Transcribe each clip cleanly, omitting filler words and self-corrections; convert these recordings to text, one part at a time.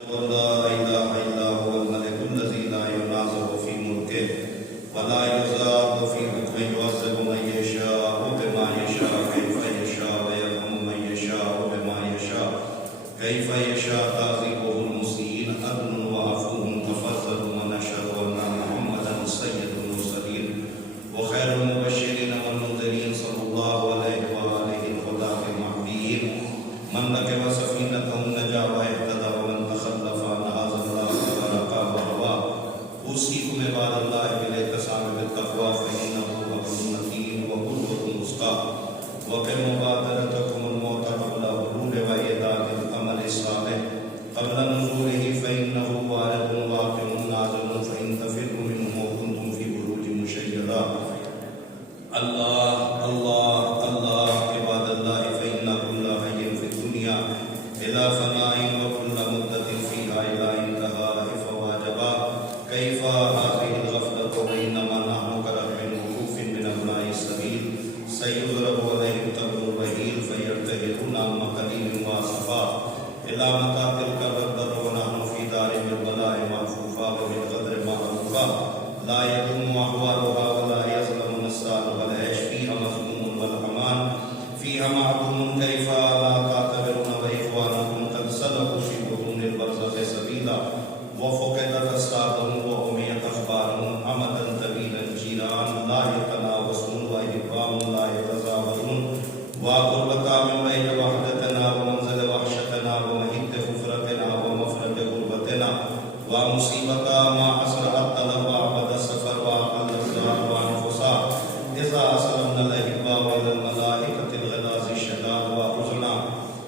لا إله إلا هو الملك الذي لا ينازع في ملكه ولا يزاد في حكمه يعذب من يشاء بما يشاء كيف يشاء ويرحم من يشاء بما يشاء كيف يشاء تعذبه المسيئين عدل وعفو تفضل ونشهد أن محمدا سيد المرسلين وخير المبشرين والمنذرين صلى الله عليه وآله الخلفاء المهديين من ركب سفينته نجا واهتدى ومن تخلف نعاذ الله ورقى وروى اوصيكم عباد الله بالاعتصام بالتقوى فانه عبد متين وقدوة مسقى وكم مبادرتكم الموت قبل حلول واعداد العمل الصالح قبل نزوله فانه وارد واقع نازل فان تفروا منه وكنتم في بروج مشيدة الله الله الله عباد الله فإن كل حي في الدنيا إلى فناء وكل مدة فيها إلى انتهاء فواجبا كيف هذه الغفلة وإنما نحن كرحم وقوف من أبناء السبيل سيضرب عليهم تبر الرحيل فيرتهلون عن قليل واسفا إلى متى تلك الردة ونحن في دار بالبلاء محفوفا وبالقدر معروفا لا يدوم أحوالها ولا يظلم النسال والعيش فيها مذموم والأمان فيها معدوم كيف لا تعتبرون وإخوانكم قد سلكوا في بطون البرزخ سبيلا وفقدت أسرارهم وأميت أخبارهم أمدا طويلا جيران لا يتناوصون وإحبام لا يتزاورون وغربتا من بين وحدتنا ومنزل وحشتنا ومهد حفرتنا ومفرج غربتنا ومصيبتا ما حصل الطلب وعبد السفر وأقل الزار وأنفسا إذا أسلمنا الأحباء إلى الملائكة الغلاظ الشداد وأرزنا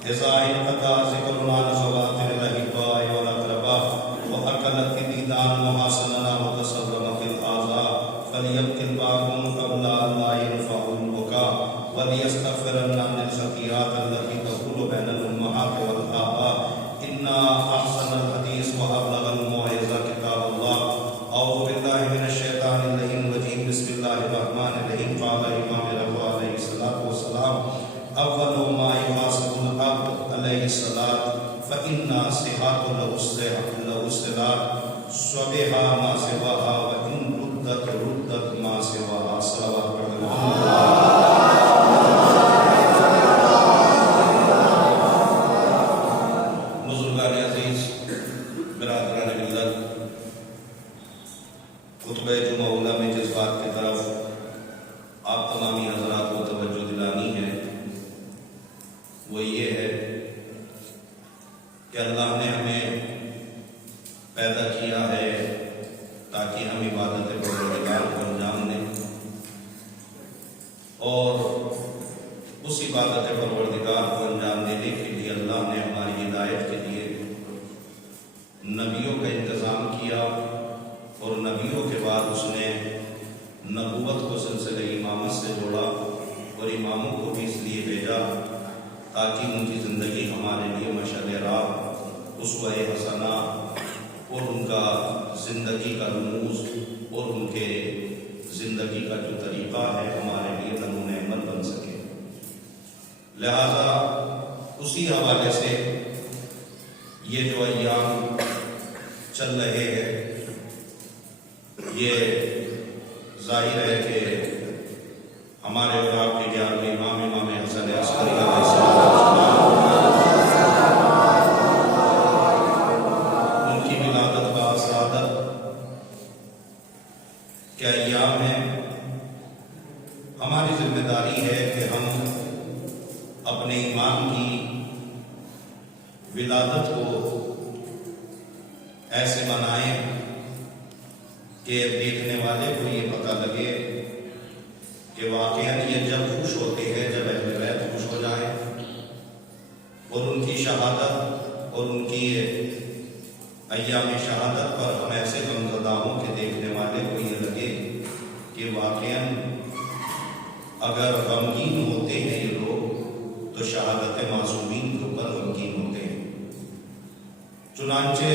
إذا انقطع ذكرنا لخواطر الأحباء والأقرباء وأكلت الديدان محاسننا وتسرمت الأعضاء فليبكي الباكون قبل أن لا ينفع البكاء وليستغفرن عن الخطيئات التي تحول بين الأمهات والآباء إن أحسن الحديث وأبلغ الموعظة كتاب الله أعوذ بالله من الشيطان اللعين الرجيم بسم الله الرحمن الرحيم قال الإمام رضا عليه الصلاة والسلام أول ما يحاسب العبد عليه الصلاة فإن صحات له الصلاة صبها ما سواها وإن ردت ما سواها صلوات بزرگان عزیز برادران ملت خطبہ جمعہ اولا میں جس بات کی طرف آپ تمامی حضرات کو توجہ دلانی ہے وہ یہ ہے کہ اللہ نے ہمیں پیدا کیا ہے تاکہ ہم عبادت پروردگار کو انجام دیں اور اس عبادت پروردگار کو انجام دینے کے لیے اللہ نے ہماری ہدایت کے لیے نبیوں کا انتظام کیا اور نبیوں کے بعد اس نے نبوت کو سلسلہ امامت سے جوڑا اور اماموں کو بھی اس لیے بھیجا تاکہ ان کی زندگی ہمارے لیے مشعل راہ اسوہ حسنہ اور ان کا زندگی کا رموز اور ان کے زندگی کا جو طریقہ ہے ہمارے لیے نمونہ عمل بن سکے لہذا اسی حوالے سے یہ جو ایام چل رہے ہیں یہ ظاہر ہے کہ ہمارے اور آپ کے 11ویں امام حسن عسکری علیہ السلام ان کی ولادت کا سعادت کے ایام ہیں ہماری ذمہ داری ہے کہ ہم اپنے امام کی ولادت کو ایسے منائیں کہ دیکھنے والے کو یہ پتہ لگے کہ واقعاً یہ جب خوش ہوتے ہیں جب اہل بیت خوش ہو جائیں اور ان کی شہادت اور ان کی ایام شہادت پر ہم ایسے غمزدہ ہوں کہ دیکھنے والے کو یہ لگے کہ واقعاً اگر غمگین ہوتے ہیں یہ لوگ تو شہادت معصومین کے اوپر غمگین ہوتے ہیں چنانچہ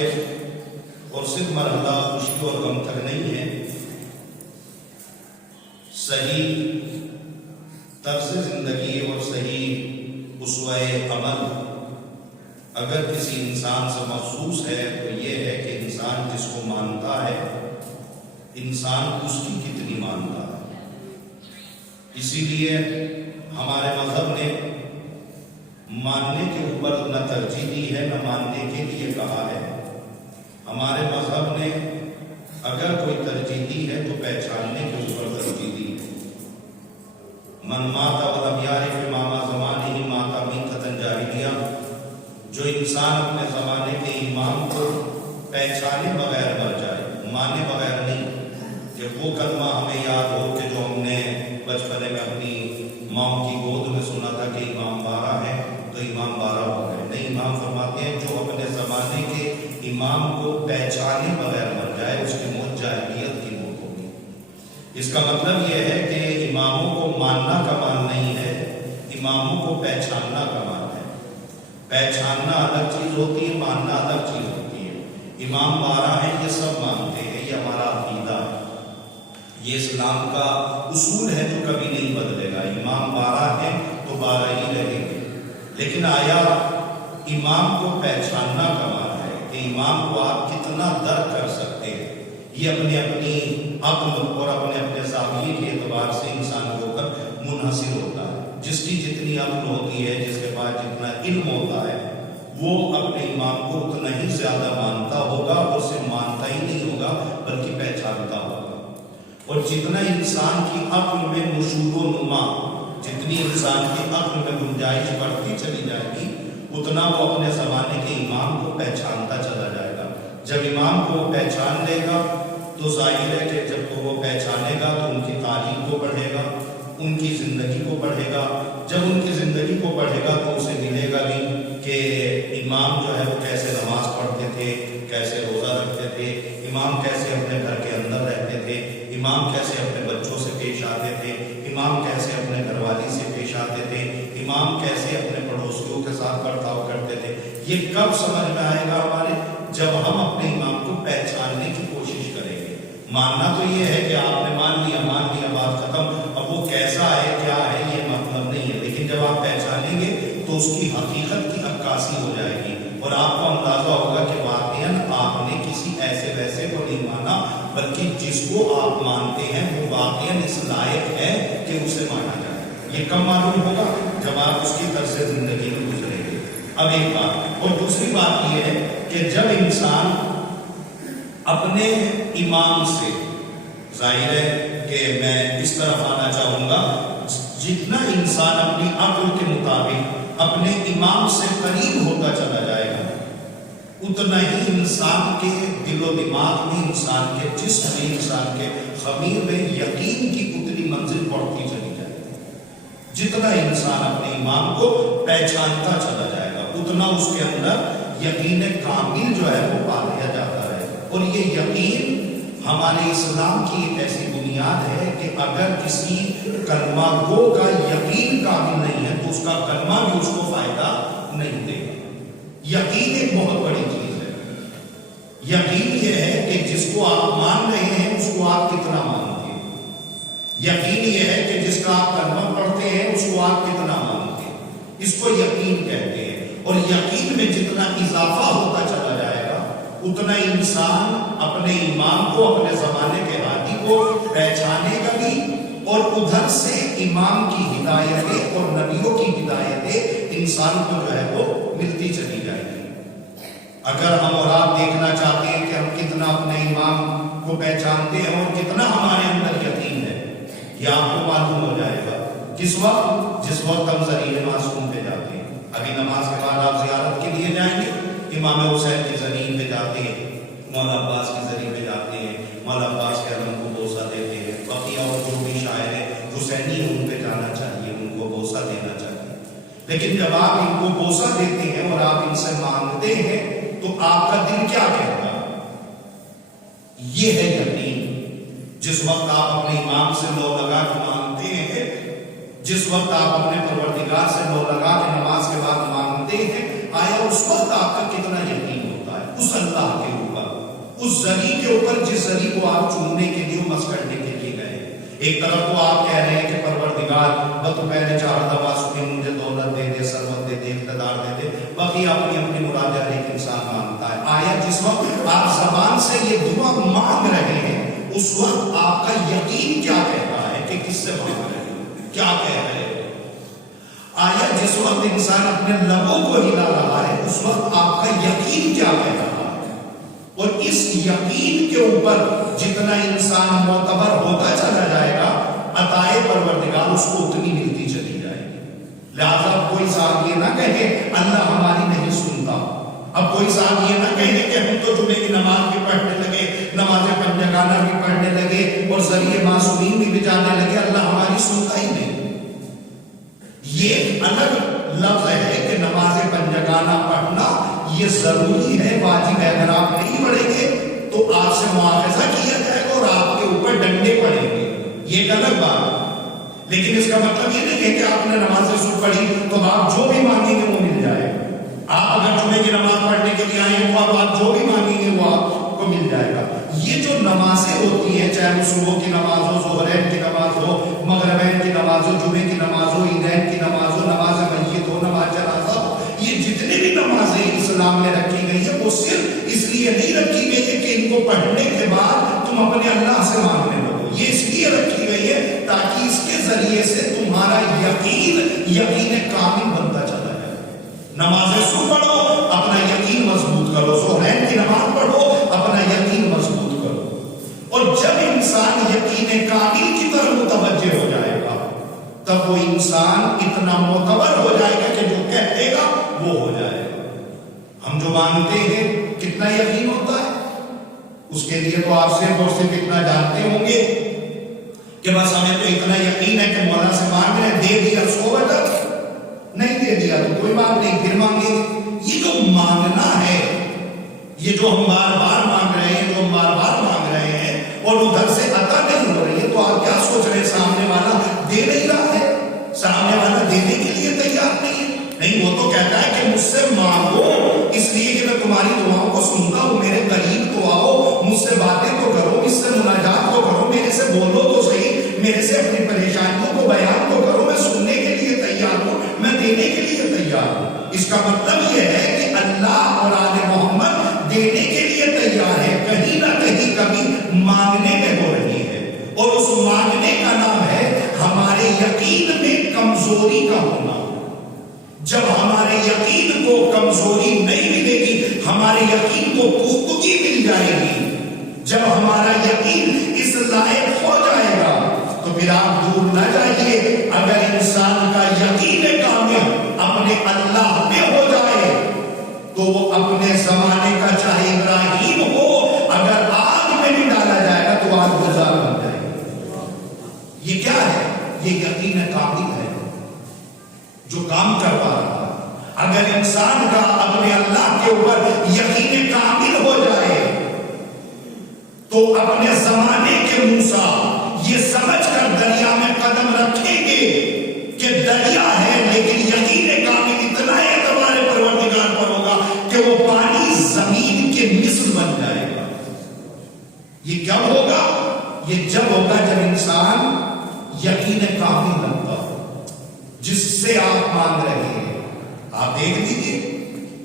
اور صرف مرحلہ خوشی اور غم تک نہیں ہے صحیح طرز زندگی اور صحیح اسوہ عمل اگر کسی انسان سے مخصوص ہے تو یہ ہے کہ انسان جس کو مانتا ہے انسان اس کی کتنی مانتا ہے۔ اسی لیے ہمارے مذہب نے ماننے کے اوپر نہ ترجیح دی ہے نہ ماننے کے لیے کہا ہے۔ ہمارے مذہب نے اگر کوئی ترجیح دی ہے تو پہچاننے کے اوپر ترجیح دی ہے۔ من ماتا ولم یعرف امام زمانہ ماتا میتۃ جاہلیہ، جو انسان اپنے زمانے کے امام کو پہچانے بغیر مر جائے، مانے بغیر نہیں، کہ وہ کلمہ ہمیں یاد ہو کہ جو ہم نے بچپنے میں اپنی ماں کی گود میں سنا تھا کہ امام 12 ہے تو امام 12 ہو گئے، نہیں، امام فرماتے ہیں جو اپنے زمانے کے امام کو پہچانے بغیر مر جائے اس کی موت جاہلیت کی موت ہوگی۔ اس کا مطلب یہ ہے کہ اماموں کو ماننا کمال نہیں ہے، اماموں کو پہچاننا کمال ہے۔ پہچاننا الگ چیز ہوتی ہے، ماننا الگ چیز ہوتی ہے۔ امام 12 ہیں یہ سب مانتے ہیں، یہ ہمارا عقیدہ ہے، یہ اسلام کا اصول ہے جو کبھی نہیں بدلے گا۔ امام 12 ہیں تو 12 ہی رہیں گے، لیکن آیا امام کو پہچاننا کمال ہے کہ امام کو آپ کتنا درک کر سکتے ہیں، یہ اپنے اپنی عقل اور اپنے اپنے زاویے کے اعتبار سے انسان کے اوپر منحصر ہوتا ہے۔ جس کی جتنی عقل ہوتی ہے، جس کے پاس جتنا علم ہوتا ہے، وہ اپنے امام کو اتنا ہی زیادہ مانتا ہوگا، اور صرف مانتا ہی نہیں ہوگا بلکہ پہچانتا ہوگا۔ اور جتنا انسان کی عقل میں نشو و نما، جتنی انسان کی عقل میں گنجائش بڑھتی چلی جائے گی، اتنا وہ اپنے زمانے کے امام کو پہچانتا چلا جائے گا۔ جب امام کو وہ پہچان لے گا تو ظاہر ہے کہ جب وہ پہچانے گا تو ان کی تعلیم کو پڑھے گا، ان کی زندگی کو پڑھے گا۔ جب ان کی زندگی کو پڑھے گا تو اسے ملے گا بھی کہ امام جو ہے وہ کیسے نماز پڑھتے تھے، کیسے روزہ رکھتے تھے، امام کیسے اپنے گھر کے اندر رہتے تھے، امام کیسے اپنے بچوں سے پیش آتے تھے، امام کیسے اپنے گھر والی سے پیش آتے تھے، امام کیسے اپنے پڑوسیوں کے ساتھ برتاؤ کرتے تھے۔ یہ کب سمجھ میں آئے گا ہمارے؟ جب ہم اپنے امام کو پہچاننے کی کوشش کریں گے۔ ماننا تو یہ ہے کہ آپ نے مان لیا بات ختم، اب وہ کیسا ہے کیا ہے یہ مطلب نہیں ہے، لیکن جب آپ پہچانیں گے تو اس کی حقیقت کی عکاسی ہو جائے گی، اور آپ کو اندازہ ہوگا کہ واقعاً آپ نے کسی ایسے ویسے کو نہیں مانا، بلکہ جس کو آپ مانتے ہیں وہ واقعاً اس لائق ہے کہ اسے مانا جائے۔ یہ کب معلوم ہوگا؟ جب آپ اس کی طرز زندگی میں گزریں گے۔ اب ایک بات اور دوسری بات یہ ہے کہ جب انسان اپنے امام سے، ظاہر ہے کہ میں اس طرف آنا چاہوں گا، جتنا انسان اپنی عقل کے مطابق اپنے امام سے قریب ہوتا چلا جائے گا، اتنا ہی انسان کے دل و دماغ میں، انسان کے جسم میں، انسان کے خمیر میں یقین کی اتنی منزل بڑھتی چلی جائے گی۔ جتنا انسان اپنے امام کو پہچانتا چلا جائے گا، اتنا اس کے اندر یقین کامل جو ہے وہ پا لیا جاتا ہے۔ اور یہ یقین ہمارے اسلام کی ایک ایسی بنیاد ہے کہ اگر کسی کلمہ گو کا یقین کامل نہیں ہے تو اس کا کلمہ بھی اس کو فائدہ نہیں دے گا۔ یقین ایک بہت بڑی چیز ہے۔ یقین یہ ہے کہ جس کو آپ مان رہے ہیں اس کو آپ کتنا مانتے ہیں۔ یقین یہ ہے کہ جس کا آپ کلمہ پڑھتے ہیں اس کو آپ کتنا مانتے ہیں۔ اس کو یقین کہتے ہیں۔ اور یقین میں جتنا اضافہ ہوتا چلا جائے گا اتنا انسان اپنے امام کو، اپنے زمانے کے ہادی کو پہچانے گا بھی، اور ادھر سے امام کی ہدایتیں اور نبیوں کی ہدایتیں انسان کو جو ہے وہ ملتی چلی جائے گی۔ اگر ہم اور آپ دیکھنا چاہتے ہیں کہ ہم کتنا اپنے امام کو پہچانتے ہیں اور کتنا ہمارے اندر یقین ہے، یہ آپ کو معلوم ہو جائے گا کس وقت؟ جس وقت ہم زرین معصوم پہ جاتے ہیں۔ ابھی نماز کے بعد آپ زیارت کے لیے جائیں گے، امام حسین کی زمین پہ جاتے ہیں، مولا عباس کی زمین پہ جاتے ہیں، مولا عباس کے علم کو بوسہ دیتے ہیں، بقیہ اور جو بھی شاعر حسینی ان پہ جانا چاہیے، ان کو بوسہ دینا چاہیے۔ لیکن جب آپ ان کو بوسہ دیتے ہیں اور آپ ان سے مانگتے ہیں تو آپ کا دل کیا کہتا ہے؟ یہ ہے یقین۔ جس وقت آپ اپنے امام سے لو لگا کے مانگتے ہیں، جس وقت آپ اپنے پروردگار سے لو لگا کے نماز کے بعد مانگتے ہیں، آیا اس وقت آپ کا کتنا یقین ہوتا ہے اس اللہ کے اوپر، اس زری کے اوپر جس زری کو آپ چومنے کے لیے، مس کرنے کے لیے گئے۔ ایک طرف تو آپ کہہ رہے ہیں کہ پروردگار تو پہلے 4 دفعہ سنی، مجھے دولت دے دے، ثروت دے دے، اقتدار دے دے، باقی اپنی اپنی مراد ہر ایک انسان مانگتا ہے. آیا جس وقت آپ زبان سے یہ دعا مانگ رہے ہیں اس وقت آپ کا یقین کیا کہتا ہے کہ کس سے مانگ رہے ہیں, کیا کہہ رہے ہیں. آیا جس وقت انسان اپنے لبوں کو ہلا رہا ہے اس وقت آپ کا یقین کیا کہہ رہا ہے. اور اس یقین کے اوپر جتنا انسان معتبر ہوتا چلا جائے گا عطائے پروردگار اس کو اتنی ملتی چلی جائے گی. لہذا کوئی صاحب یہ نہ کہے اللہ ہماری نہیں سنتا. اب کوئی صاحب یہ نہ کہے کہ ہم تو جمعے کی نماز بھی پڑھنے لگے, نماز پنجگانہ بھی پڑھنے لگے اور ذریعے معصومین بھی جانے لگے, اللہ ہماری سنتا ہی نہیں. یہ الگ لفظ ہے کہ نماز پنجگانہ پڑھنا یہ ضروری ہے, واجب ہے. اگر آپ نہیں پڑھیں گے تو آپ سے مواخذہ کیا جائے گا اور آپ کے اوپر ڈنڈے پڑیں گے, یہ ایک الگ بات. لیکن اس کا مطلب یہ نہیں ہے کہ آپ نے نماز رسول پڑھی تو آپ جو بھی مانگیں گے وہ مل جائے گا. آپ اگر جمعے کی نماز پڑھنے کے لیے آئے ہیں تو آپ جو بھی مانگیں گے وہ آپ کو مل جائے گا. یہ جو نمازیں ہوتی ہیں چاہے وہ صبح کی نماز ہو, ظہرین کی نماز ہو, مغربین کی نماز ہو, جمعے کی نماز ہو, عیدین کی نماز ہو, نماز میت ہو, نماز جنازہ ہو, یہ جتنے بھی نمازیں اسلام میں رکھی گئی ہیں وہ صرف اس لیے نہیں رکھی گئی ہے کہ ان کو پڑھنے کے بعد تم اپنے اللہ سے مانگنے لگو. یہ اس لیے رکھی گئی ہے تاکہ اس کے ذریعے سے تمہارا یقین کامل بنتا چلا جائے. نماز صبح پڑھو اپنا یقین مضبوط کرو, ظہرین کی نماز پڑھو اپنا یقین مضبوط کرو. اور جب انسان یقین کامل کی طرف متوجہ ہو جائے گا تب وہ انسان اتنا معتبر ہو جائے گا کہ جو کہے گا وہ ہو جائے گا. ہم جو مانگتے ہیں کتنا یقین ہوتا ہے اس کے لیے تو آپ صرف اور صرف اتنا جانتے ہوں گے کہ بس ہمیں تو اتنا یقین ہے کہ مولا سے مانگ رہے, دے دیا 100 بٹر, نہیں دے دیا تو کوئی بات نہیں پھر مانگیں گے. یہ جو مانگنا ہے, یہ جو ہم بار بار مانگ رہے ہیں, جو ہم بار بار مانگ رہے ہیں اور ادھر سے عطا نہیں ہو رہی ہے, تو آپ کیا سوچ رہے ہیں سامنے والا دے نہیں رہا ہے, سامنے والا دینے کے لیے تیار نہیں ہے. نہیں, وہ تو کہتا ہے کہ مجھ سے مانگو اس لیے کہ میں تمہاری دعاؤں کو سنتا ہوں, میرے قریب تو آؤ, مجھ سے باتیں تو کرو, مجھ سے مناجات تو کرو, میرے سے بولو تو صحیح, میرے سے اپنی پریشانیوں کو بیان تو کرو. میں سننے کے لیے تیار ہوں, میں دینے کے لیے تیار ہوں. اس کا مطلب یہ ہے کہ اللہ اور آل محمد دینے کے لیے تیار ہے, کہیں نہ کہیں کبھی مانگنے میں ہو رہی ہے. اور اس مانگنے کا نام ہے ہمارے یقین میں کمزوری کا ہونا. جب ہمارے یقین کو کمزوری نہیں ملے گی, ہمارے یقین کو پختگی مل جائے گی, جب ہمارا یقین اس لائق ہو جائے گا تو پھر آپ دور نہ جائیے. اگر انسان کا یقین کامل اپنے اللہ پہ ہو جائے تو وہ اپنے زمانے کا چاہے ابراہیم ہو, اگر آگ میں بھی ڈالا جائے گا تو آگ گزار بن جائے گا. یہ کیا ہے؟ یہ یقین کامل ہے جو کام کر پا رہا. اگر انسان کا اپنے اللہ کے اوپر یقین کامل ہو جائے تو اپنے زمانے کے موسیٰ یہ سمجھ کر دریا میں قدم رکھیں گے کہ دریا ہے, لیکن یقین کامل اتنا اعتبار پروردگار پر ہوگا کہ وہ پانی زمین کے مثل بن جائے گا. یہ کب ہوگا؟ یہ جب ہوگا جب انسان یقین کامل رکھتا ہو جس سے آپ مانگ رہے ہیں. آپ دیکھ لیجیے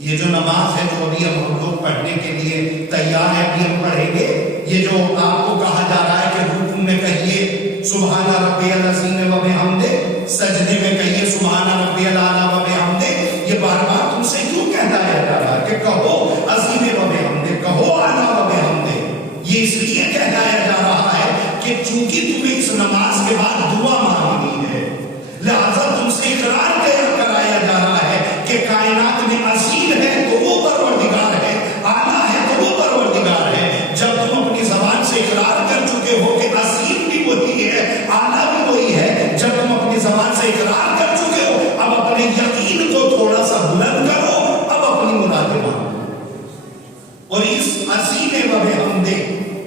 یہ جو نماز ہے جو ابھی ہم لوگ پڑھنے کے لیے تیار ہے, ابھی ہم پڑھیں گے, یہ جو آپ کو کہا جا رہا ہے کہ رکوع میں کہیے سبحان ربی العظیم و بحمدہ, سجدے میں کہیے سبحان ربی الاعلی و بحمدہ, یہ بار بار تم سے کیوں کہلایا جا رہا ہے کہ کہو عظیم و بحمدہ, کہو اعلی و بحمدہ. یہ اس لیے کہلایا جا رہا ہے کہ چونکہ تمہیں اس نماز کے بعد دعا مانگنی ہے, لہذا تم سے اقرار کرایا جا رہا ہے کہ کائنات میں عظیم ہے تو وہ پروردگار ہے, اعلیٰ ہے تو وہ پروردگار ہے. جب تم اپنی زبان سے اقرار کر چکے ہو کہ عظیم بھی وہی ہے, اعلیٰ بھی وہی ہے, جب تم اپنی زبان سے اقرار کر چکے ہو, اب اپنے یقین کو تھوڑا سا بلند کرو, اب اپنی مرادیں مانگو. اور اس عظیم و بحمدہ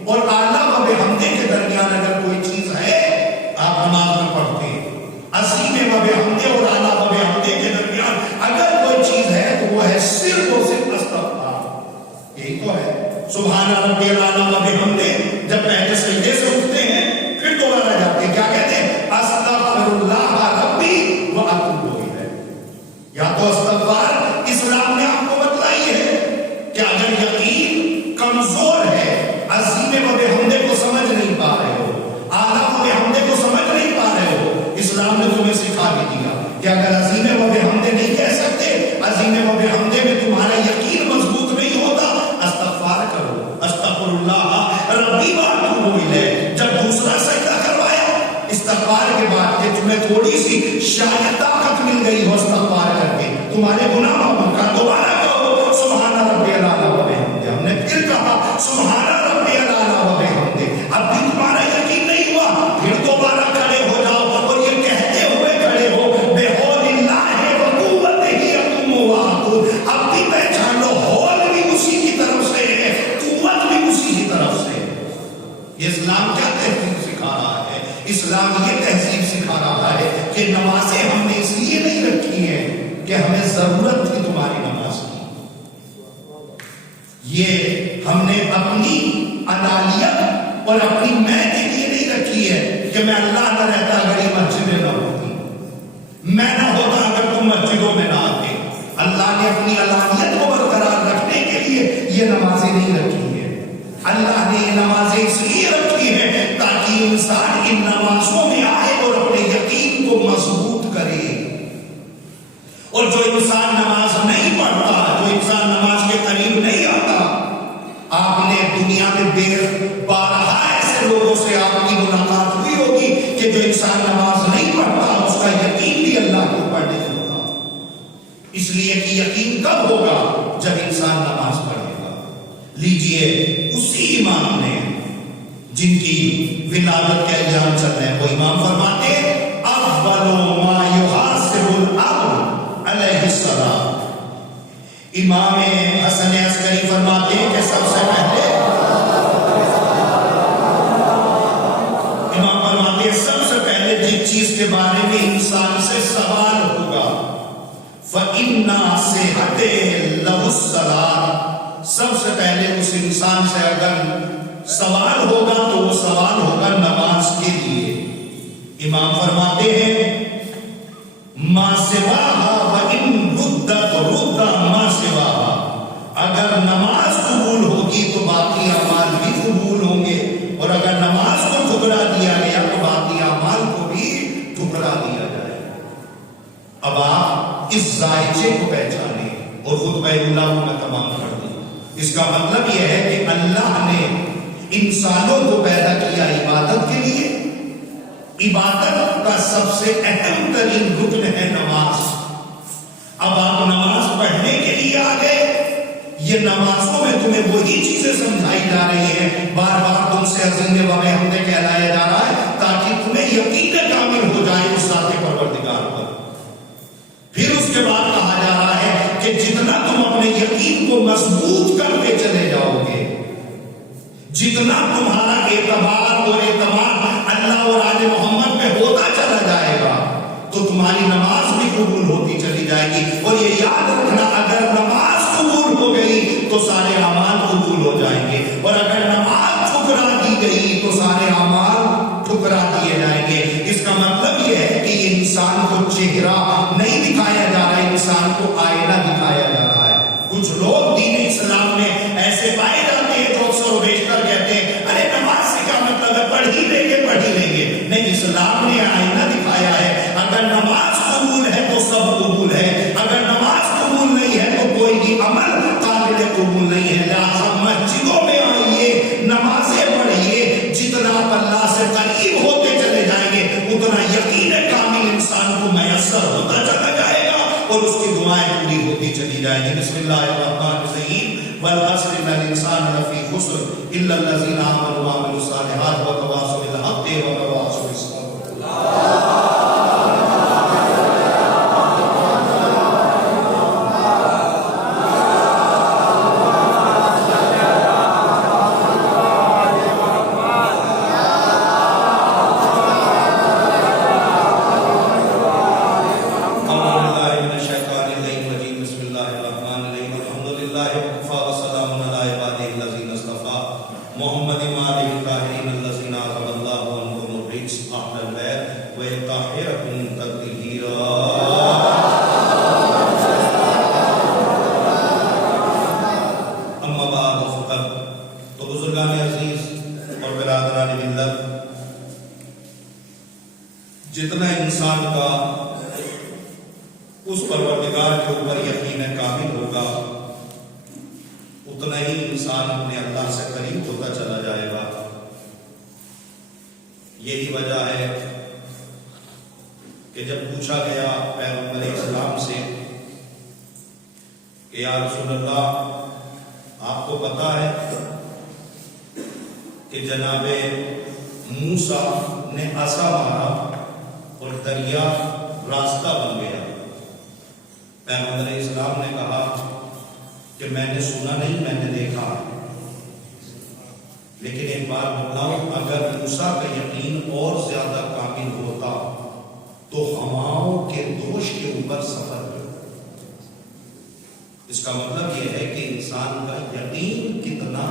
اور اعلیٰ و بحمدہ کے درمیان اگر کوئی چیز ہے, آپ نماز میں پڑھتے ہیں, عظیم و بحمدہ اور اعلیٰ و بحمدہ کے درمیان اگر کوئی چیز ہے تو وہ ہے صرف اور صرف استغفار. یہی تو ہے سبحان ربی الاعلی و بحمدہ. جب پہلے سجدے سے اٹھتے ہیں پھر دوبارہ جاتے ہیں, کیا کہتے ہیں؟ استغفر اللہ ربی و اتوب الیہ. یا تو استغفار اسلام کمزور ہے، عظیم و بحمدہ کو سمجھ نہیں پا رہے ہو، اعلیٰ و بحمدہ کو سمجھ نہیں پا رہے ہو، اسلام نے تمہیں سکھا بھی دیا کہ اگر عظیم و بحمدہ نہیں کہہ سکتے، عظیم و بحمدہ میں تمہارا یقین مضبوط نہیں ہوتا، استغفار کرو، استغفر اللہ ربی واتوب الیہ۔ جب دوسرا سجدہ کروایا استغفار کے بعد کہ تمہیں تھوڑی سی شاید طاقت مل گئی ہو استغفار کر کے، تمہارے گناہ معاف کر، دوبارہ کہو سبحان ربی الاعلی و بحمدہ۔ ہم نے پھر کہا سبحان ربی الاعلی و بحمدہ، اب بھی تمہارا یقین نہیں ہوا، پھر دوبارہ کھڑے ہو جاؤ اور یہ کہتے ہوئے کھڑے ہو بحول اللہ و قوتہ یقوم ویقود۔ اب بھی پہچان لو ہول بھی اسی کی طرف سے ہے، قوت بھی اسی کی طرف سے ہے۔ یہ اسلام کیا تہذیب سکھا رہا ہے؟ اسلام یہ تہذیب سکھا رہا ہے کہ نمازیں ہم نے اس لیے نہیں رکھی ہیں کہ ہمیں ضرورت تھی تمہاری نماز کی، یہ ہم نے اپنی انانیت اور اپنی میں کے لیے نہیں رکھی ہے کہ میں اللہ نہ رہتا اگر یہ مسجدیں نہ ہوتی، میں نہ ہوتا اگر تم مسجدوں میں نہ آتے۔ اللہ نے اپنی انانیت کو برقرار رکھنے کے لیے یہ نمازیں نہیں رکھی ہیں۔ اللہ نے یہ نمازیں اس لیے رکھی ہیں تاکہ انسان ان نمازوں میں آئے اور اپنے یقین کو مضبوط کرے۔ اور جو انسان نماز نہیں پڑھتا، جو انسان نماز کے قریب نہیں آتا، آپ نے دنیا میں بارہا ایسے لوگوں سے آپ کی ملاقات ہوئی ہوگی کہ جو انسان نماز نہیں پڑھتا اس کا یقین بھی اللہ کے اوپر نہیں ہوتا، اس لیے کہ یقین کب ہوگا؟ جب انسان نماز پڑھے گا۔ لیجئے اسی امام نے جن کی ولادت کا ایام چل رہا ہے، وہ امام فرماتے ہیں اول ما یحاسب العبد علیہ السلام۔ امام حسن عسکری فرماتے ہیں کہ سب سے پہلے امام فرماتے ہیں سب سے پہلے جس چیز کے بارے میں انسان سے سوال ہوگا فَإِنَّا صِحَتِ لَهُ الصَّلَاةُ، سب سے پہلے اس انسان سے اگر سوال ہوگا تو وہ سوال ہوگا نماز کے لیے۔ امام فرماتے ہیں ما سواہا وَإِن رُدَّتْ رُدَّ ما سواہا، اگر نماز قبول ہوگی تو باقی اعمال بھی قبول ہوں گے، اور اگر نماز کو ٹھکرا دیا گیا تو باقی اعمال کو بھی ٹھکرا دیا جائے۔ اب آپ اس ذائچے کو پہچانیں اور خطبہ اللہ کو میں تمام کر دوں۔ اس کا مطلب یہ ہے کہ اللہ نے انسانوں کو پیدا کیا عبادت کے لیے، عبادت کا سب سے اہم ترین رکن ہے نماز۔ اب آپ نماز پڑھنے کے لیے آ گئے، یہ نمازوں میں تمہیں وہی چیزیں سمجھائی جا رہی ہیں، بار بار تم سے عظیم و بحمدہ کہلایا جا رہا ہے تاکہ تمہیں یقین کامل ہو جائے اس ذات پروردگار پر۔ پھر اس کے بعد کہا جا رہا ہے کہ جتنا تم اپنے یقین کو مضبوط کرتے چلے جاؤ گے، جتنا تمہارا اعتبار اور اعتماد اللہ اور آل محمد پہ ہوتا چلا جائے گا تو تمہاری نماز بھی قبول ہوتی چلی جائے گی۔ اور یہ یاد رکھنا اگر نماز قبول ہو گئی تو سارے اعمال قبول ہو جائیں گے، اور اگر نماز ٹھکرا دی گئی تو سارے اعمال ٹھکرا دیے جائیں گے۔ اس کا مطلب یہ ہے کہ یہ انسان کو چہرہ نہیں دکھایا جا رہا ہے، انسان کو آئینہ دکھایا جا رہا ہے۔ کچھ لوگ دین اسلام میں ایسے پائے جاتے ہیں جو اکثر و بیشتر کہتے ہیں ارے نماز سے کیا مطلب ہے، پڑھ ہی لیں گے۔ نہیں، اسلام نے آئینہ دکھایا ہے، اگر نماز قبول ہے تو سب قبول ہے، اگر نماز قبول نہیں ہے تو کوئی بھی عمل قابل قبول نہیں ہے۔ لہٰذا مسجدوں میں آئیے، نمازیں پڑھیے، جتنا آپ اللہ سے قریب ہوتے چلے جائیں گے اتنا یقین کامل انسان کو میسر ہوتا چلا جائے گا اور اس کی دعائیں پوری ہوتی چلی جائیں گی۔ بسم اللہ الرحمن الرحیم والعصر ان الانسان لفی خسر الا الذین آمنوا وعملوا الصالحات وتواصوا بالحق وتواصوا بالصبر۔ تو بزرگان عزیز اور برادران ملت، جتنا انسان کا اس پروردگار کے اوپر یقین کامل ہوگا، اتنا ہی انسان اپنے اللہ سے قریب ہوتا چلا جائے گا۔ یہی وجہ ہے کہ جب پوچھا گیا پیغمبر اسلام سے کہ یا رسول اللہ، آپ کو پتا ہے کہ جناب موسیٰ نے عصا مارا اور دریا راستہ بن گیا۔ پیغمبر اسلام نے کہا کہ میں نے سنا نہیں، میں نے دیکھا، لیکن ایک بات بتاؤں، اگر موسیٰ کا یقین اور زیادہ کامل ہوتا تو ہواؤں کے دوش کے اوپر سفر کرتا۔ اس کا مطلب یہ ہے کہ انسان کا یقین کتنا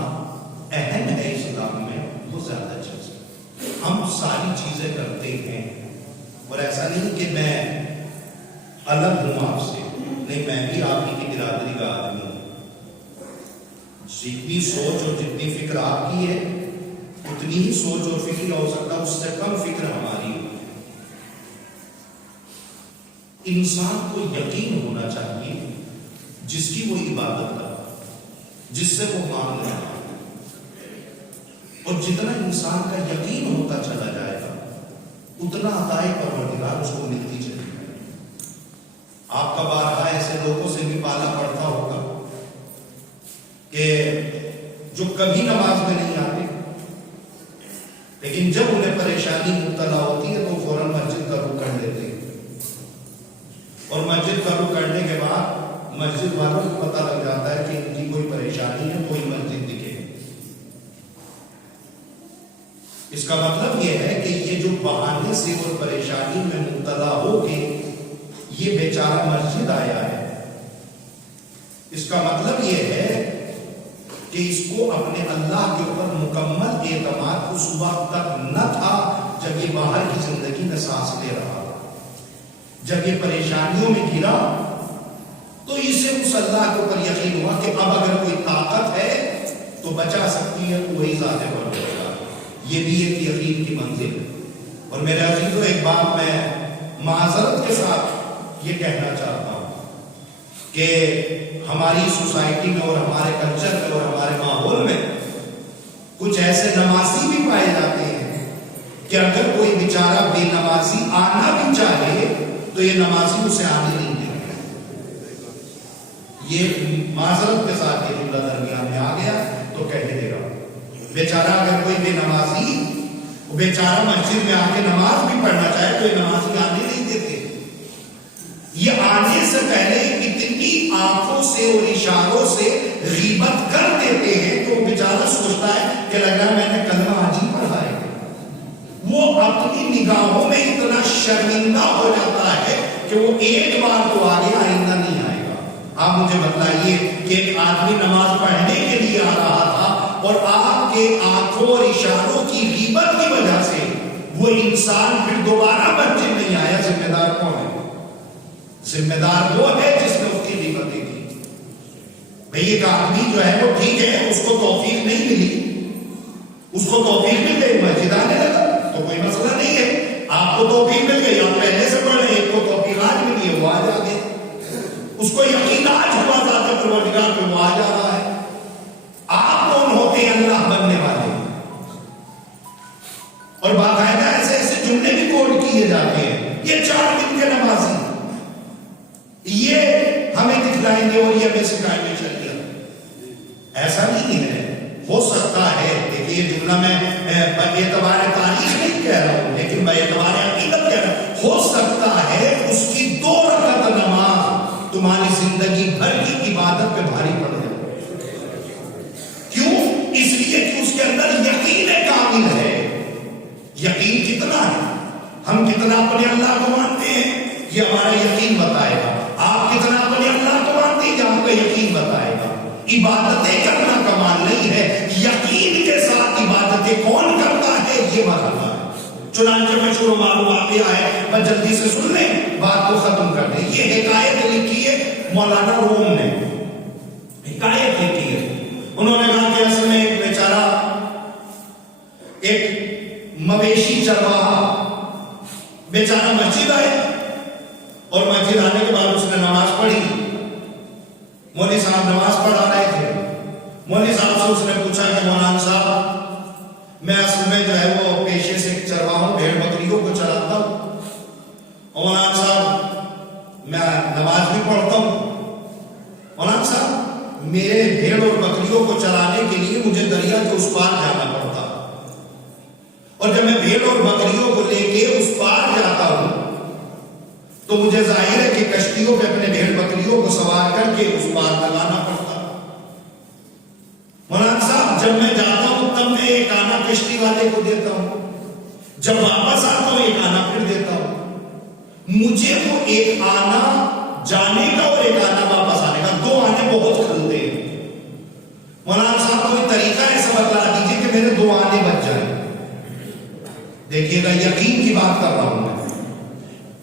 اہم ہے اسلام میں، وہ زیادہ چیز ہے۔ ہم ساری چیزیں کرتے ہیں، اور ایسا نہیں کہ میں الگ ہوں آپ سے، نہیں، میں بھی آپ ہی کی برادری کا آدمی ہوں۔ جتنی سوچ اور جتنی فکر آپ کی ہے، اتنی ہی سوچ اور فکر ہو سکتا ہے، اس سے کم فکر ہماری ہے۔ انسان کو یقین ہونا چاہیے جس کی وہ عبادت کرتا، جس سے وہ مانگ رہا ہے، اور جتنا انسان کا یقین ہوتا چلا جائے گا، اتنا عطائے پروردگار اس کو ملتی چلے گی۔ آپ کا بارہا ایسے لوگوں سے بھی پالا پڑتا ہوگا کہ جو کبھی نماز میں نہیں آتے، لیکن جب انہیں پریشانی مبتلا ہوتی ہے تو فوراً مسجد کا رخ کر لیتے ہیں، اور مسجد کا رخ کرنے کے بعد مسجد والوں کو پتہ لگ جاتا ہے کہ ان کی کوئی پریشانی ہے، کوئی مسجد دکھے۔ اس کا مطلب یہ ہے کہ یہ جو بہانے سے اور پریشانی میں مبتلا ہو کے یہ بیچارہ مسجد آیا ہے، اس کا مطلب یہ ہے کہ اس کو اپنے اللہ کے اوپر مکمل اعتماد اس وقت تک نہ تھا جب یہ باہر کی زندگی میں سانس لے رہا تھا۔ جب یہ پریشانیوں میں گرا تو اسے اس اللہ کے اوپر یقین ہوا کہ اب اگر کوئی طاقت ہے تو بچا سکتی ہے، تو وہی ذات پروردگار۔ یہ بھی ایک یقین کی منزل ہے۔ اور میرے عزیزو، ایک بات میں معذرت کے ساتھ یہ کہنا چاہتا ہوں کہ ہماری سوسائٹی میں اور ہمارے کلچر میں اور ہمارے ماحول میں کچھ ایسے نمازی بھی پائے جاتے ہیں کہ اگر کوئی بیچارہ بے نمازی آنا بھی چاہے تو یہ نمازی اسے آنے نہیں دے۔ یہ معذرت کے ساتھ یہ جملہ درمیان میں آ گیا تو کہہ دے گا، بیچارہ اگر کوئی بے نمازی بیچارہ مسجد میں آ کے نماز بھی پڑھنا چاہے تو یہ نمازی آنے نہیں دیتے۔ یہ آنے سے پہلے اتنی آنکھوں سے اور اشاروں سے غیبت کر دیتے ہیں کہ وہ بیچارہ سوچتا ہے کہ لگا میں نے کلمہ آج ہی پڑھا ہے۔ وہ اپنی نگاہوں میں اتنا شرمندہ ہو جاتا ہے کہ وہ ایک بار تو آگے آئندہ نہیں آئے گا۔ آپ مجھے بتلائیے کہ ایک آدمی نماز پڑھنے کے لیے آ رہا تھا اور آپ کے آنکھوں اور اشاروں کی غیبت کی وجہ سے وہ انسان پھر دوبارہ مسجد نہیں آیا، ذمہ دار کون ہے؟ ذمہ دار وہ ہے جس نے اس کی غیبت کی۔ بھئی ایک آدمی جو ہے وہ ٹھیک ہے، اس کو توفیق نہیں ملی، اس کو توفیق مل گئی، مسجد آنے لگا تو کوئی مسئلہ نہیں ہے۔ آپ کو توفیق مل گئی، آپ پہلے سے پڑھے، ایک کو توفیق آج ملی ہے، وہ آج آ گئے، اس کو یقین آج ہوا ذات پروردگار پہ، وہ آج آ رہا ہے۔ آپ کون ہوتے ہیں اللہ بننے والے؟ اور باقاعدہ ایسے ایسے جملے بھی کوٹ کیے جاتے ہیں، یہ 4 دن کے نمازی یہ ہمیں دکھلائیں گے اور یہ ہمیں سکھائیں گے شریعت۔ ایسا نہیں ہے۔ ہو سکتا ہے، دیکھیے یہ جملہ میں اعتبار تاریخ نہیں کہہ رہا ہوں، لیکن میں اعتبار عقیدت کہہ رہا ہوں، ہو سکتا ہے اس کی 2 رکعت نماز تمہاری زندگی بھر کی عبادت پہ بھاری پڑ جائے۔ کیوں؟ اس لیے کہ اس کے اندر یقین کامل ہے۔ یقین کتنا ہے، ہم کتنا اپنے اللہ کو مانتے ہیں، یہ ہمارا یقین بتائے گا۔ آپ کتنا اپنے اللہ کو مانتے ہیں، یہ آپ کا یقین بتائے گا۔ عبادتیں کرنا کمال نہیں ہے، یقین کے ساتھ عبادتیں کون کرتا ہے یہ مرحلہ ہے۔ چنانچہ مشہور و معروف واقعہ ہے، میں جلدی سے سن لیں، بات کو ختم کر دیں۔ یہ حکایت لکھی ہے مولانا روم نے، حکایت لکھی ہے۔ انہوں نے کہا کہ اصل میں ایک بیچارہ مویشی چرواہا بیچارہ مسجد آیا اور مسجد آنے کے بعد اس نے نماز پڑھی. مولوی صاحب نماز پڑھا رہے تھے. مولوی صاحب سے اس نے پوچھا کہ مولانا صاحب میں اصل میں جو ہے وہ پیشے سے چرواہا ہوں, بھیڑ بکریوں کو چراتا ہوں. مولانا صاحب میں نماز بھی پڑھتا ہوں. مولانا صاحب میرے بھیڑ اور بکریوں کو چرانے کے لیے مجھے دریا کے اس پار جانا پڑتا, اور جب میں بھیڑ اور بکریوں کو لے کے اس پار جاتا ہوں تو مجھے ظاہر ہے کہ کشتیوں پہ اپنے بھیڑ بکریوں کو سوار کر کے اس پار لگانا پڑتا. مولانا صاحب جب میں جاتا ہوں تب میں ایک آنا کشتی والے کو دیتا ہوں, جب واپس آتا ہوں ایک آنا پھر دیتا ہوں. مجھے وہ ایک آنا جانے کا اور ایک آنا واپس آنے کا, دو آنے بہت کھلتے ہیں. مولانا صاحب کوئی طریقہ ایسا بتلا دیجیے کہ میرے دو آنے بچ جائیں. دیکھیے گا یقین کی بات کر رہا ہوں میں,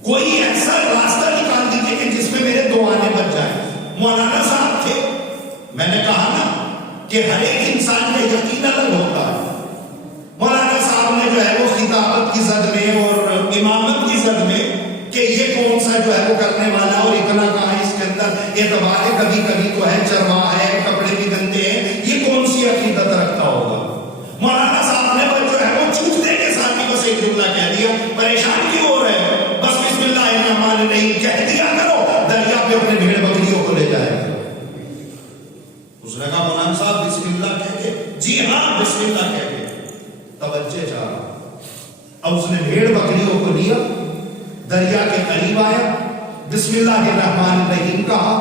کوئی ایسا راستہ نکال دیجیے کہ جس میں میرے دو آنے بچ جائیں. مولانا صاحب تھے, میں نے کہا نا کہ ہر ایک انسان کا یقین الگ ہوتا ہے. مولانا صاحب نے جو ہے وہ خطابت کی زد میں اور امامت کی زد میں کہ یہ کون سا جو ہے وہ کرنے والا اور اتنا کہاں اس کے اندر اعتبار ہے, کبھی کبھی تو ہے چرواہا ہے, کپڑے بھی گندے ہیں, یہ کون سی عقیدت رکھتا ہوگا. مولانا صاحب نے جو ہے وہ چوٹنے کے ساتھ بھی بس ایک جملہ کہہ دیا, پریشان کیوں ہو رہے ہیں, بس بسم اللہ الرحمن الرحیم کہہ دیا کرو, دریا پہ اپنے بھیڑ بکریوں کو لے جائے گا. اس نے کہا مولانا صاحب بسم اللہ کہہ کے, جی ہاں بسم اللہ کہہ کے. توجہ چاہ رہا. اب اس نے بھیڑ بکریوں کو لیا, دریا کے قریب آیا, بسم اللہ الرحمن الرحیم کہا,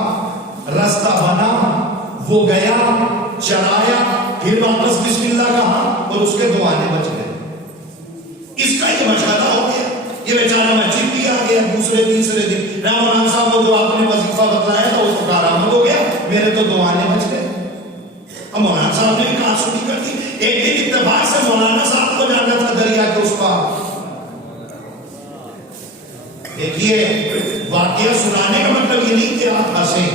راستہ بنا, وہ گیا, چرایا, پھر واپس بسم اللہ کہا اور اس کے دو آنے بچ گئے. اس کا یہ مشاہدہ ہو گیا. یہ بیچارہ مسجد بھی آ گیا دوسرے تیسرے دن. مولانا صاحب کو جو آپ نے وظیفہ بتلایا تھا اس کو کارآمد ہو گیا, میرے تو دو آنے بچ گئے. اب مولانا صاحب نے بھی کہا سنی کر دی. ایک دن اتفاق سے مولانا صاحب کو جانا تھا دریا کے اس پار. دیکھیے واقعہ سنانے کا مطلب یہ نہیں کہ آپ ہنسیں,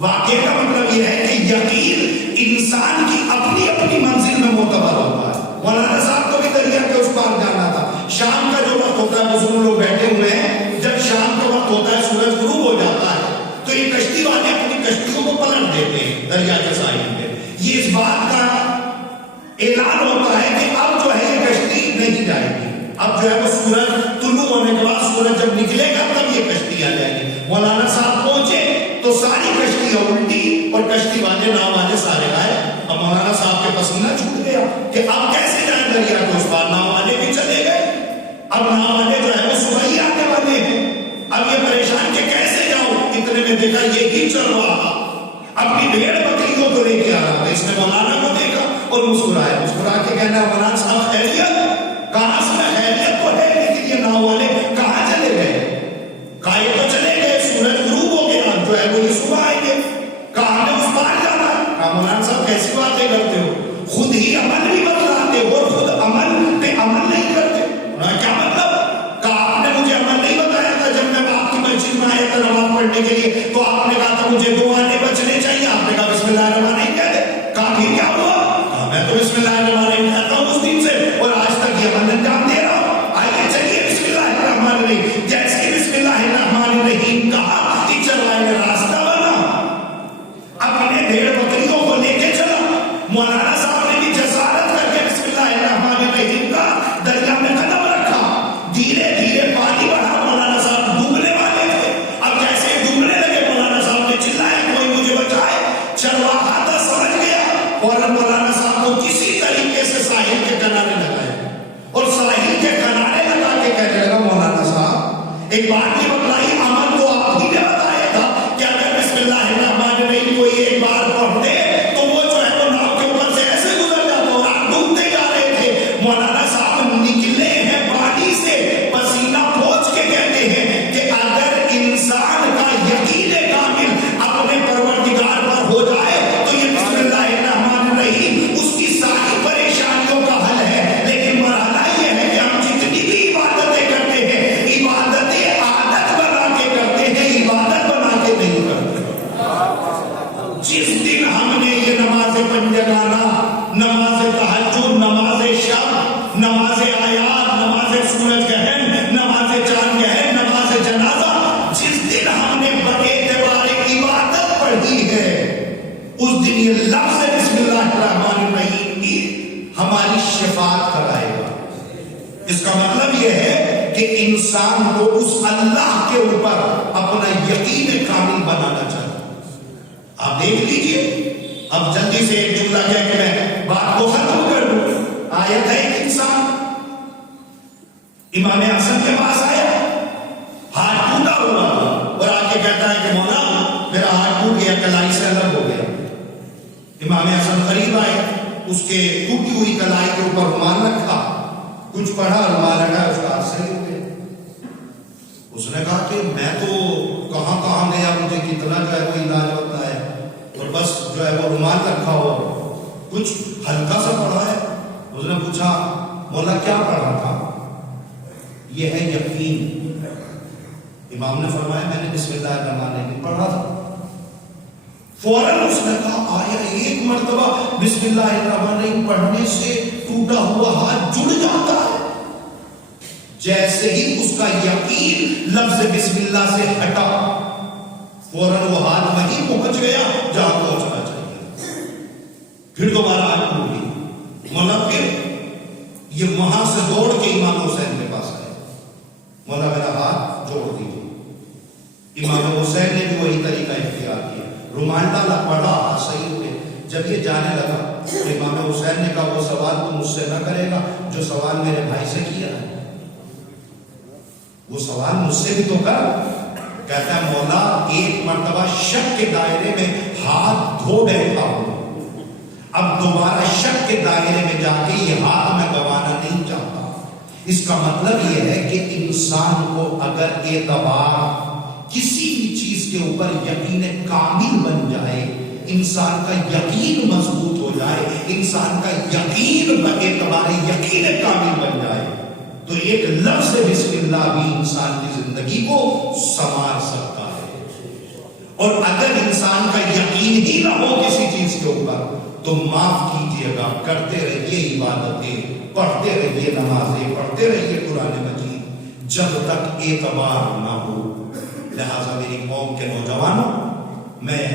واقعہ کا مطلب یہ ہے کہ یقین انسان کی اپنی اپنی منزل میں معتبر ہوتا ہے. مولانا صاحب کو بھی دریا کے اس پار جانا تھا. شام کا جو وقت ہوتا ہے بزرگ لوگ بیٹھے ہوئے ہیں, جب شام کا وقت ہوتا ہے سورج غروب ہو جاتا ہے تو یہ کشتی والے اپنی کشتیوں کو پلٹ دیتے ہیں دریا کے ساحل پہ. یہ اس بات کا اعلان ہوتا ہے کہ اب جو ہے یہ کشتی نہیں جائے گی. اب جو ہے وہ سورج طلوع ہونے کے بعد سورج جب نکلے گا تب یہ کشتی آ جائے گی. مولانا صاحب پہنچے تو ساری کشتیاں الٹی اور کشتی والے ناؤ والے سارے آئے. اب مولانا صاحب کے پسینہ چھوٹ گیا کہ اب کیسے جائیں دریا کو اس پار. ناؤ والے بھی چلے گئے, اب ناؤ والے جو ہے وہ صبح ہی آنے والے ہیں. اب یہ پریشان کہ کیسے جاؤں. اتنے میں دیکھا یہی چرواہا اپنی بھیڑ بکریوں کو لے کے آ رہا تھا. اس نے مولانا کو دیکھا اور مسکرایا. مسکرا کے کہنا مولانا صاحب خیریت. کہاں سے خیریت تو ہے, لیکن یہ ناؤ والے کہاں چلے گئے. کائے تو چلے گئے, سورج غروب ہو گیا, جو ہے وہ یہ صبح آئیں گے. کہاں نے اس پار جانا. کہا مولانا صاحب کیسی باتیں کرتے ہو, خود ہی عمل بھی بتلاتے ہو اور خود عمل پہ عمل نہیں کرتے. کیا مطلب. کہا آپ نے مجھے عمل نہیں بتایا تھا جب میں آپ کی مسجد میں آیا تھا نماز پڑھنے کے لیے, تو آپ نے کہا تھا مجھے دو آنے بچنے چاہیے. آپ نے کہا بسم اللہ الرحمن الرحیم کہہ دے. کہا پھر کیا ہوا. کہا میں تو بسم اللہ الرحمن الرحیم کہتا ہوں اس دن سے اور آج تک یہ عمل انجام دے رہا ہوں. آئیے چلیے بسم اللہ الرحمن الرحیم. جیسے بسم اللہ الرحمن الرحیم کہا کہ چلوائے میں راستہ بنا, اپنے بھیڑ بکریوں کو لے کے چلا. مولانا صاحب نے بھی جسارت کر کے بسم اللہ الرحمن الرحیم کا دریا میں قدم رکھا. دھیرے دھیرے پانی بڑھا. مولانا صاحب ڈوبنے والے تھے. اب جیسے ڈوبنے لگے مولانا صاحب نے چلایا کوئی مجھے بچائے. چرواہا تھا سمجھ گیا اور مولانا صاحب کو کسی طریقے سے ساحل کے کنارے لگائے اور ساحل کے کنارے لگا کے کہنے لگا مولانا صاحب ایک بات نہیں بتلائی, عمل تو آپ ہی نے بتایا تھا کہ اگر بسم اللہ الرحمن الرحیم کو ایک بار پڑھتے تو وہ جو ہے وہ ناؤ کے اوپر سے ایسے گزر جاتا اور آپ ڈوبتے جا رہے تھے. مولانا صاحب نکلے ہیں پانی سے, پسینہ پہنچ کے کہتے ہیں کہ اگر انسان کا یقین کامل اپنے پروردگار پر ہو جائے تو یہ بسم اللہ الرحمن الرحیم اس کی ساری پریشانیوں کا حل ہے. لیکن مرحلہ یہ ہے کہ ہم جتنی بھی عبادتیں کرتے ہیں عبادتیں عادت بنا کے کرتے ہیں, عبادت ہماری شفاعت کرائے گا۔ اس کا مطلب یہ ہے کہ انسان کو اس اللہ کے اوپر اپنا یقین کامل بنانا چاہیے۔ آپ دیکھ لیجئے، اب جلدی سے ایک جملہ کہہ کے میں بات کو ختم کر دوں۔ آیت ہے ایک انسان امام حسن کے پاس آیا، ہاتھ ٹوٹا ہوا اور آ کے کہتا ہے کہ مولا میرا ہاتھ ٹوٹ گیا، کلائی سے الگ ہو گیا۔ امام حسن قریب آئے، اس کے ٹوٹی ہوئی کلائی کے اوپر رومال رکھا، کچھ پڑھا، رومال لگا، اس کا ہاتھ صحیح ہو گیا۔ اس نے کہا کہ میں تو کہاں کہاں گیا، مجھے کتنا جو ہے وہ علاج ہوتا ہے، اور بس جو ہے وہ رومال رکھا ہوا کچھ ہلکا سا پڑھا ہے۔ اس نے پوچھا مولا کیا پڑھا تھا؟ یہ ہے یقین۔ امام نے فرمایا میں نے بسم اللہ الرحمن الرحیم پڑھا تھا۔ فوراً اس نے کہا آیا ایک مرتبہ بسم اللہ الرحمن الرحیم پڑھنے سے ٹوٹا ہوا ہاتھ جڑ جاتا ہے۔ جیسے ہی اس کا یقین لفظ بسم اللہ سے ہٹا، فوراً وہ ہاتھ وہیں پہنچ گیا جہاں پہنچنا چاہیے۔ پھر دوبارہ ہاتھ ٹوٹ گئی، مولا پھر یہ وہاں سے دوڑ کے امام حسین کے پاس آئے، مولا میرا ہاتھ جوڑ دیجیے۔ امام حسین نے بھی وہی طریقہ اختیار کیا، رومال ڈالا، پڑھا، ہاتھ صحیح ہو گیا۔ جب یہ جانے لگا تو امام حسین نے کہا وہ سوال تو مجھ سے نہ کرے گا جو سوال میرے بھائی سے کیا ہے، وہ سوال مجھ سے بھی تو کر۔ کہتا ہے مولا ایک مرتبہ شک کے دائرے میں ہاتھ دھو بیٹھا ہوں، اب دوبارہ شک کے دائرے میں جا کے یہ ہاتھ میں گوانا نہیں چاہتا۔ اس کا مطلب یہ ہے کہ انسان کو اگر اعتبار کسی بھی چیز کے اوپر یقین کامل بن جائے، انسان کا یقین مضبوط ہو جائے، انسان کا یقین باعتبار یقین کامل بن جائے، تو ایک لفظ بسم اللہ بھی انسان کی زندگی کو سنوار سکتا ہے۔ اور اگر انسان کا یقین ہی نہ ہو کسی چیز کے اوپر تو معاف کیجئے گا، کرتے رہیے عبادتیں، پڑھتے رہیے نمازیں، پڑھتے رہیے قرآن مجید، جب تک اعتبار نہ ہو۔ لہٰذا میری قوم کے نوجوانوں، میں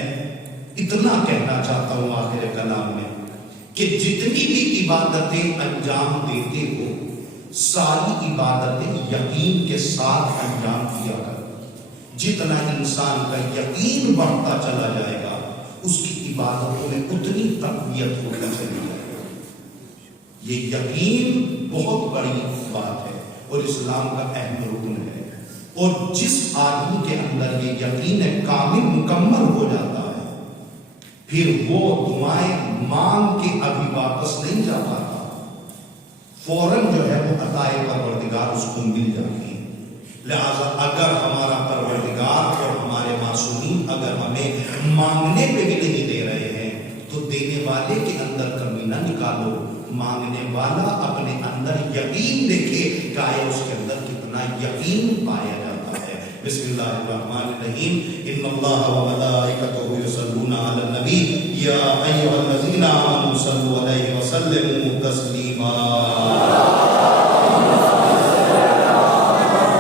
اتنا کہنا چاہتا ہوں آخر کلام میں کہ جتنی بھی عبادتیں انجام دیتے ہو، ساری عبادتیں یقین کے ساتھ انجام دیا کر۔ جتنا انسان کا یقین بڑھتا چلا جائے گا، اس کی عبادتوں میں اتنی تقویت ہوتی چلی جائے گی۔ یہ یقین بہت بڑی بات ہے اور اسلام کا اہم رکن ہے، اور جس آدمی کے اندر یہ یقین کامل مکمل ہو جاتا ہے، پھر وہ دعائیں مانگ کے ابھی واپس نہیں جا پاتا، فوراً جو ہے وہ عطائے پروردگار اس کو مل جاتی ہے۔ لہذا اگر ہمارا پروردگار اور ہمارے معصومین اگر ہمیں مانگنے پہ بھی نہیں دے رہے ہیں تو دینے والے کے اندر کمی نہ نکالو، مانگنے والا اپنے اندر یقین دیکھے کہ آیا اس کے اندر کتنا یقین پایا جاتا ہے۔ بسم اللہ الرحمن الرحیم، ان اللہ وملائکتہ یصلون علی النبی یا ایھا الذین آمنوا صلوا علیہ وسلموا تسلیما۔